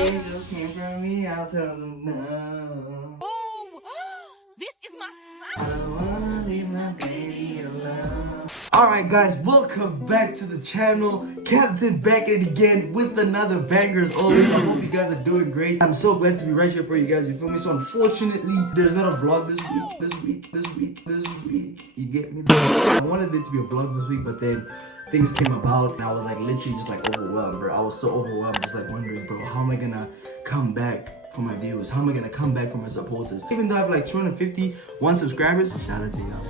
angels came from me, I'll tell them no. Oh, this is my son. I don't wanna leave my baby alone. Alright guys, welcome back to the channel. Captain back at it again with another banger as always. I hope you guys are doing great. I'm so glad to be right here for you guys, you feel me? So unfortunately, there's not a vlog this week. You get me? I wanted it to be a vlog this week, but then things came about and I was like literally just like overwhelmed, bro. I was so overwhelmed, just like wondering, bro, how am I gonna come back for my viewers? How am I gonna come back for my supporters? Even though I have like 251 subscribers, shout out to y'all.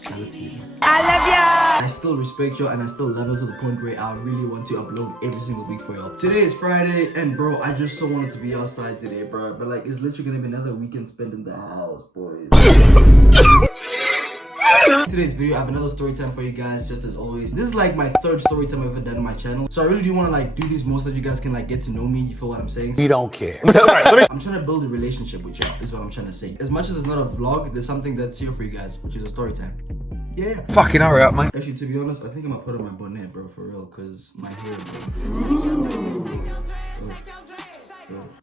Shout out to you. I love y'all. I still respect y'all and I still love it to the point where I really want to upload every single week for y'all. Today is Friday and bro, I just so wanted to be outside today, bro. But like, it's literally gonna be another weekend spent in the house, boys. In today's video, I have another story time for you guys, just as always. This is like my third story time I've ever done on my channel. So I really do want to like do these more so that you guys can like get to know me, you feel what I'm saying? We don't care. I'm trying to build a relationship with y'all, is what I'm trying to say. As much as it's not a vlog, there's something that's here for you guys, which is a story time. Yeah. Fucking hurry up, man. Actually, to be honest, I think I'm gonna put on my bonnet, bro, for real, cause my hair, bro.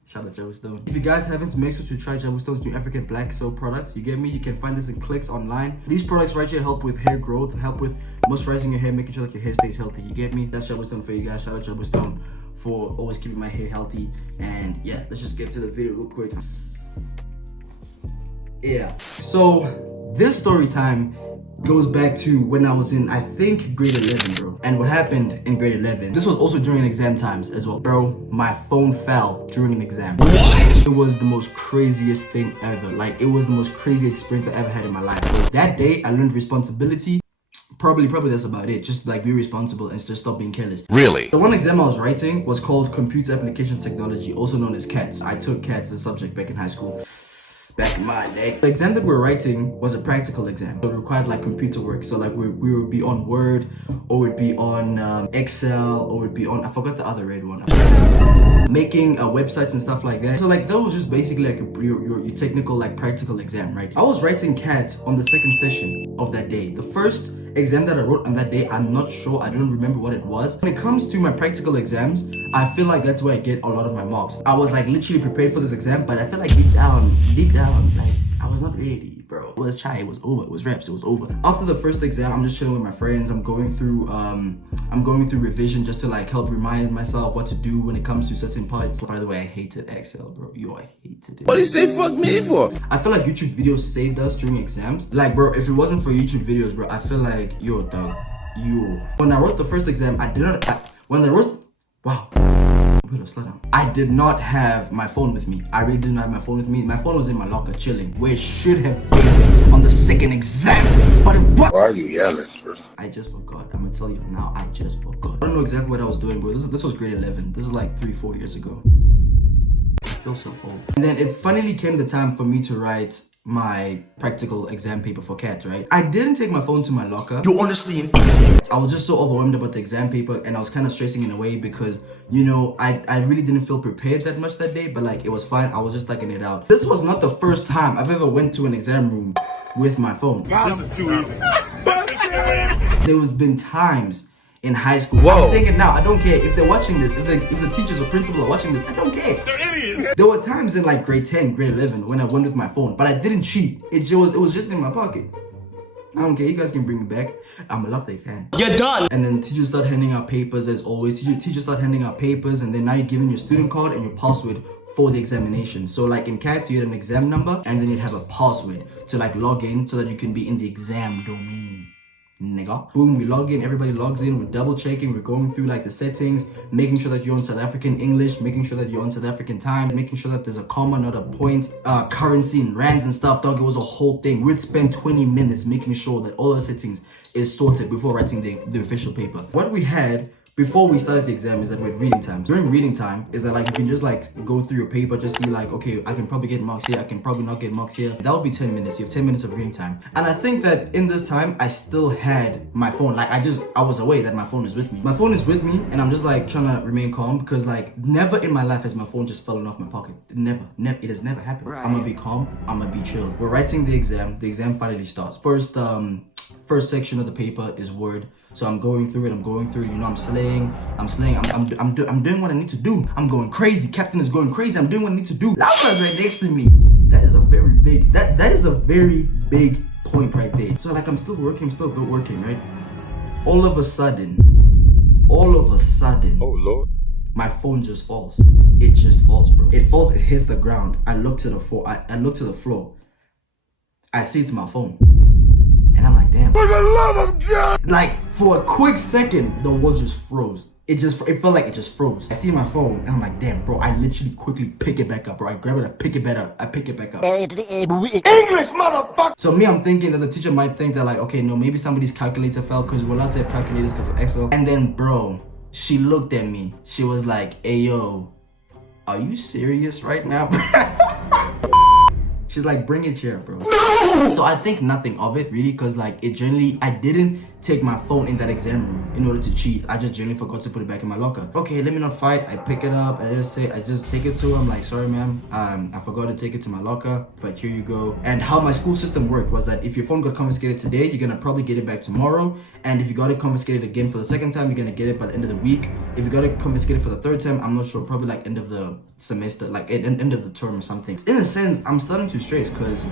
Shout out Joe Stone. If you guys haven't, make sure to try Joe Stone's new African black soap products. You get me? You can find this in clicks online. These products right here help with hair growth, help with moisturizing your hair, making sure that your hair stays healthy. You get me? That's Joe Stone for you guys. Shout out Joe Stone for always keeping my hair healthy. And yeah, let's just get to the video real quick. Yeah. So this story time goes back to when I was in, I think, grade 11, bro. And what happened in grade 11, this was also during exam times as well. Bro, my phone fell during an exam. What? It was the most craziest thing ever. Like, it was the most crazy experience I ever had in my life. So that day, I learned responsibility. Probably that's about it. Just like be responsible and just stop being careless. Really? The one exam I was writing was called Computer Application Technology, also known as CAT. I took CAT as a subject back in high school. Back in my day. The exam that we're writing was a practical exam. So it required like computer work. So like we would be on Word, or we'd be on Excel, or we'd be on, I forgot the other red one. Making websites and stuff like that. So like that was just basically like your technical like practical exam, right? I was writing CAT on the second session of that day. The first exam that I wrote on that day, I'm not sure, I don't remember what it was. When it comes to my practical exams, I feel like that's where I get a lot of my marks. I was like literally prepared for this exam, but I feel like deep down, like I was not ready, bro. It was shy, it was over, it was reps, it was over. After the first exam, I'm just chilling with my friends. I'm going through revision just to like help remind myself what to do when it comes to certain parts. By the way, I hated Excel, bro. I hated it. What do you say fuck me for? I feel like YouTube videos saved us during exams. Like, bro, if it wasn't for YouTube videos, bro, I feel like you're a dog. When I wrote the first exam, I did not. Wow. Slow down. I did not have my phone with me. I really didn't have my phone with me. My phone was in my locker chilling, where it should have been on the second exam. But it was. Why are you yelling, bro? I just forgot. I'm gonna tell you now. I just forgot. I don't know exactly what I was doing, bro. This was grade 11. This is like 3-4 years ago. I feel so old. And then it finally came the time for me to write my practical exam paper for CAT, right? I didn't take my phone to my locker. You're honestly an idiot. I was just so overwhelmed about the exam paper and I was kind of stressing in a way because, you know, I really didn't feel prepared that much that day, but like it was fine. I was just thugging it out. This was not the first time I've ever went to an exam room with my phone. This is too easy. There's been times in high school. Whoa. I'm saying it now. I don't care if they're watching this. If the teachers or principal are watching this, I don't care. They're idiots. There were times in like grade 10, grade 11 when I went with my phone, but I didn't cheat. It was just in my pocket. I don't care. You guys can bring me back. I'm a love they can. You're done. And then teachers start handing out papers as always. Teachers start handing out papers, and then now you're giving your student card and your password for the examination. So like in CAT, you had an exam number, and then you'd have a password to like log in so that you can be in the exam domain. Nigga. Boom, we log in, everybody logs in, we're double checking, we're going through like the settings, making sure that you're on South African English, making sure that you're on South African time, making sure that there's a comma, not a point, currency and rands and stuff, dog. It was a whole thing. We'd spend 20 minutes making sure that all our settings is sorted before writing the official paper. What we had before we started the exam is that we had reading time. During reading time is that like you can just like go through your paper, just see like, okay, I can probably get marks here, I can probably not get marks here. That would be 10 minutes. You have 10 minutes of reading time. And I think that in this time, I still had my phone. Like I was aware that my phone is with me. My phone is with me and I'm just like trying to remain calm because like never in my life has my phone just fallen off my pocket. Never. It has never happened. Right. I'm gonna be calm, I'm gonna be chill. We're writing the exam finally starts. First section of the paper is word. So I'm going through it, you know, I'm slaying, I'm doing what I need to do. I'm going crazy. Captain is going crazy. I'm doing what I need to do. Laura's right next to me. That is a very big, that is a very big point right there. So like I'm still working, right? All of a sudden, Oh, Lord. my phone just falls. It just falls, bro. It falls, it hits the ground. I look to the floor. I look to the floor. I see it's my phone. And I'm like, damn. For the love of God! Like, for a quick second, the world just froze. It felt like it just froze. I see my phone and I'm like, damn, bro. I literally quickly pick it back up, bro. I grab it, I pick it back up. English, motherfucker! So me, I'm thinking that the teacher might think that like, okay, no, maybe somebody's calculator fell because we're allowed to have calculators because of Excel. And then, bro, she looked at me. She was like, hey, yo, are you serious right now? She's like, bring it here, bro. No! So I think nothing of it really, because like it generally, I didn't take my phone in that exam room in order to cheat. I just generally forgot to put it back in my locker. Okay, let me not fight. I pick it up. I just take it to her. I'm like, sorry, ma'am. I forgot to take it to my locker, but here you go. And how my school system worked was that if your phone got confiscated today, you're gonna probably get it back tomorrow. And if you got it confiscated again for the second time, you're gonna get it by the end of the week. If you got it confiscated for the third time, I'm not sure, probably like end of the semester, like end of the term or something. In a sense, I'm starting to stress because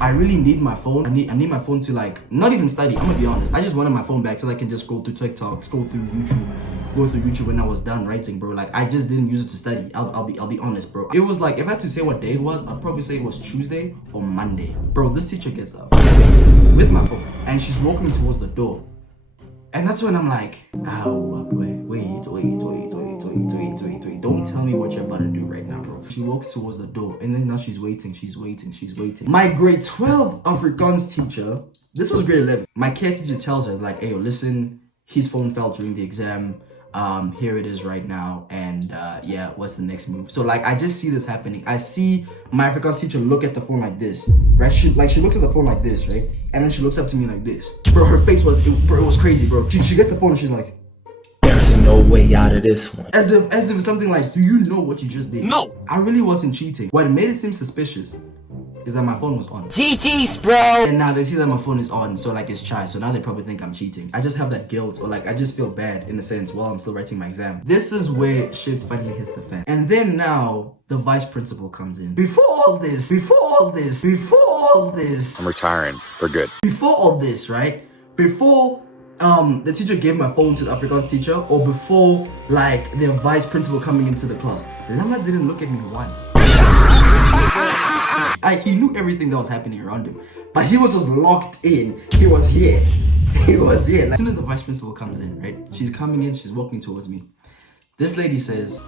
I really need my phone. I need my phone to like not even study. I'm gonna be honest. I just wanted my phone back so I can just scroll through TikTok, scroll through YouTube when I was done writing, bro. Like I just didn't use it to study. I'll be honest, bro. It was like, if I had to say what day it was, I'd probably say it was Tuesday or Monday. Bro, this teacher gets up with my phone and she's walking towards the door. And that's when I'm like, oh, wait. Don't tell me what you're about to do right now, bro. She walks towards the door and then now she's waiting. My grade 12 Afrikaans teacher, this was grade 11. My care teacher tells her like, hey, listen, his phone fell during the exam. Here it is right now. And yeah, what's the next move? So like, I just see this happening. I see my Afrikaans teacher look at the phone like this, right? She looks at the phone like this, right? And then she looks up to me like this. Bro, her face was, it was crazy, bro. She gets the phone and she's like, there's no way out of this one. As if it's something like, do you know what you just did? No. I really wasn't cheating. What made it seem suspicious is that my phone was on. GG's, bro. And now they see that my phone is on, so like it's chai. So now they probably think I'm cheating. I just have that guilt, or like I just feel bad in a sense while I'm still writing my exam. This is where shit's finally hits the fan. And then now the vice principal comes in. Before all this, I'm retiring for good. before all this, right? Before the teacher gave my phone to the Afrikaans teacher, or before like the vice principal coming into the class, Lama didn't look at me once. He knew everything that was happening around him, but he was just locked in. He was here. Like, as soon as the vice principal comes in, right? She's coming in, she's walking towards me. This lady says,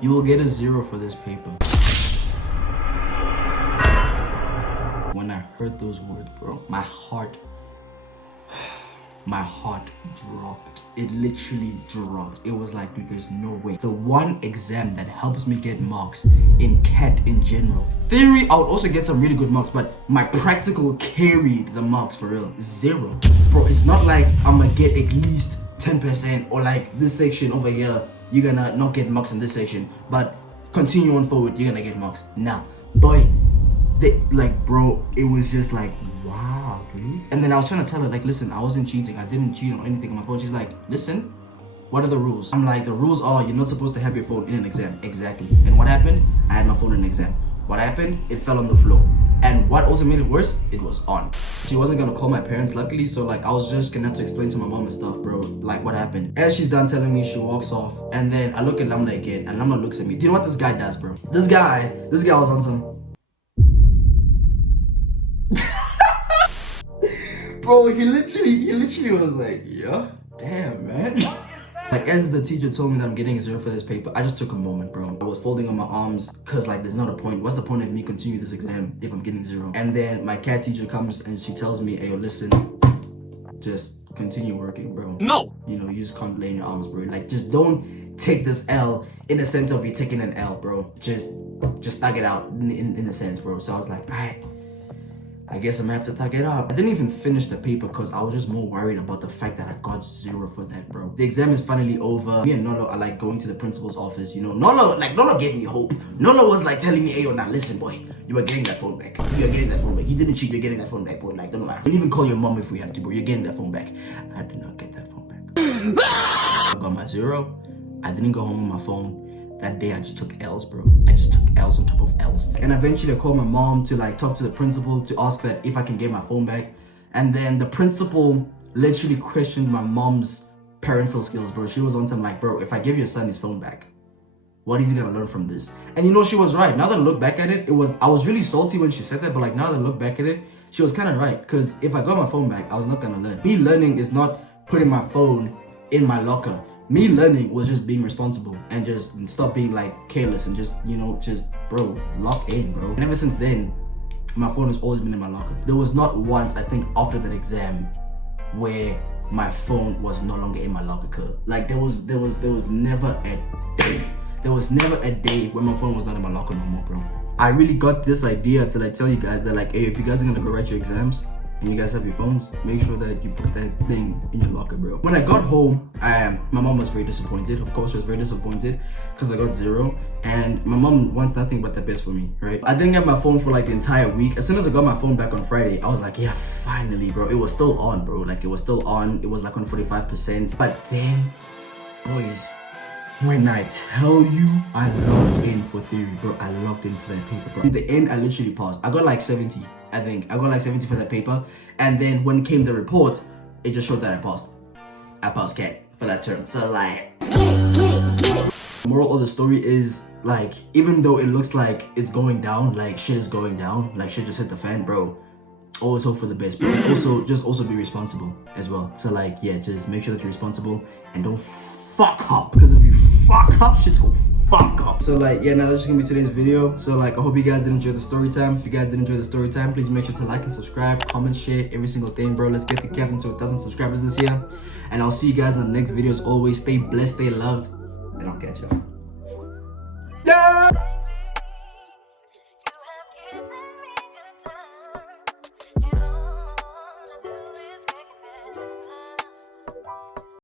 you will get a 0 for this paper. When I heard those words, bro, my heart dropped. It literally dropped. It was like, dude, there's no way. The one exam that helps me get marks in CAT in general. Theory, I would also get some really good marks, but my practical carried the marks for real. 0. Bro, it's not like I'm gonna get at least 10% or like this section over here, you're gonna not get marks in this section, but continue on forward, you're gonna get marks. Nah, boy. Bro, it was just like, wow, dude. And then I was trying to tell her, like, listen, I wasn't cheating. I didn't cheat on anything on my phone. She's like, listen, what are the rules? I'm like, the rules are you're not supposed to have your phone in an exam. Exactly. And what happened? I had my phone in an exam. What happened? It fell on the floor. And what also made it worse? It was on. She wasn't gonna call my parents, luckily, so like I was just gonna have to explain to my mom and stuff, bro, like what happened. As she's done telling me, she walks off, and then I look at Lamla again, and Lamla looks at me. Do you know what this guy does, bro? This guy was on some... Bro, he literally was like, yeah, damn, man. Like, as the teacher told me that I'm getting a 0 for this paper, I just took a moment, bro. I was folding on my arms, cause like, there's not a point. What's the point of me continuing this exam if I'm getting 0? And then my CAT teacher comes and she tells me, hey, yo, listen, just continue working, bro. No. You know, you just can't lay in your arms, bro. Like, just don't take this L in the sense of you taking an L, bro. Just thug it out in a sense, bro. So I was like, all right. I guess I'm gonna have to tuck it up. I didn't even finish the paper because I was just more worried about the fact that I got 0 for that, bro. The exam is finally over. Me and Nolo are like going to the principal's office, you know. Nolo gave me hope. Nolo was like telling me, hey, yo, now listen, boy, you are getting that phone back. You are getting that phone back. You didn't cheat, you're getting that phone back, boy. Like, don't worry. We'll even call your mom if we have to, bro. You're getting that phone back. I did not get that phone back. I got my 0. I didn't go home on my phone. That day I just took L's, bro. I just took L's on top of L's. And eventually I called my mom to like talk to the principal to ask that if I can get my phone back. And then the principal literally questioned my mom's parental skills, bro. She was on some like, bro, if I give your son his phone back, what is he gonna learn from this? And you know, she was right. Now that I look back at it, I was really salty when she said that, but like now that I look back at it, she was kind of right. Because if I got my phone back, I was not gonna learn. Me learning is not putting my phone in my locker. Me learning was just being responsible and just stop being like careless and just, you know, just, bro, lock in, bro. And ever since then, my phone has always been in my locker. There was not once, I think, after that exam where my phone was no longer in my locker. Like there was never a day. There was never a day when my phone was not in my locker no more, bro. I really got this idea to like tell you guys that like, hey, if you guys are gonna go write your exams, and you guys have your phones, make sure that you put that thing in your locker, bro. When I got home, my mom was very disappointed. Of course, she was very disappointed because I got 0. And my mom wants nothing but the best for me, right? I didn't get my phone for like the entire week. As soon as I got my phone back on Friday, I was like, yeah, finally, bro. It was still on, bro. Like, it was still on. It was like on 45%. But then, boys, when I tell you, I logged in for theory, bro. I logged in for that paper, bro. In the end, I literally passed. I got like 70. I think I got like 70 for that paper, and then when came the report, it just showed that I passed. I passed cat for that term. So like, the moral of the story is like, even though it looks like it's going down, like shit is going down, like shit just hit the fan, bro. Always hope for the best, but also be responsible as well. So like, yeah, just make sure that you're responsible and don't fuck up, because if you fuck up, shit's gonna fuck up. So like, yeah, now that's just gonna be today's video. So like, I hope you guys did enjoy the story time. If you guys did enjoy the story time, please make sure to like and subscribe, comment, share, every single thing, bro. Let's get the Kevin to 1,000 subscribers this year, and I'll see you guys in the next video. As always, stay blessed, stay loved, and I'll catch y'all.